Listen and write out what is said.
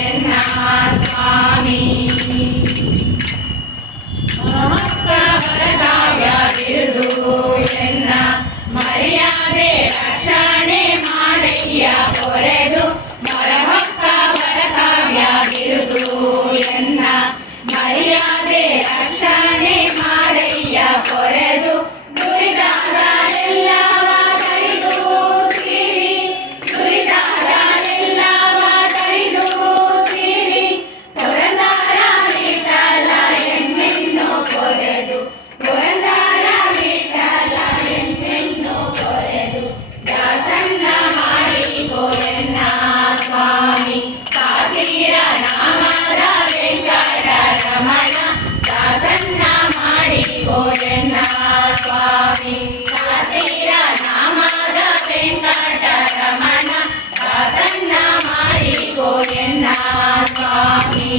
ಎನ್ನ ಸ್ವಾಮಿ ಕಾವ್ಯ ಬಿರುದು ಎನ್ನ ಮರ್ಯಾದೆ ರಕ್ಷಣೆ ಮಾಡಯ್ಯ ಕೊರೆದು ಮೊರಹೊಕ್ಕ ಕಾವ್ಯ ಬಿರುದು ಎನ್ನ ಮರ್ಯಾದೆ ರಕ್ಷಣೆ ಮಾಡಯ್ಯ ಕೊರೆದು ದುರಿದಾಗಲೆಲ್ಲವ ತರಿದು ಸಿರಿ ದುರಿದಾಗಲೆಲ್ಲವ ತರಿದು ಸಿರಿ ಪುರಂದರ ವಿಠಲ ಎಮ್ಮೆನ್ನು ಕೊರೆದು ಪುರಂದರ ವಿಠಲ ಎಮ್ಮೆನ್ನು ಕೊರೆದು ದಾಸನ್ನ ಮಾಡಿಕೋ ಎನ್ನ ಸ್ವಾಮಿ ಕಾಸಿರ ನಾಮದ ವೆಂಕಟರಮಣ ದಾಸನ್ನ ಮಾಡಿಕೋ ಎನ್ನ ಸ್ವಾಮಿ ಕಾಸಿರ ನಾಮದ ವೆಂಕಟರಮಣ ದಾಸನ್ನ ಮಾಡಿಕೋ ಎನ್ನ ಸ್ವಾಮಿ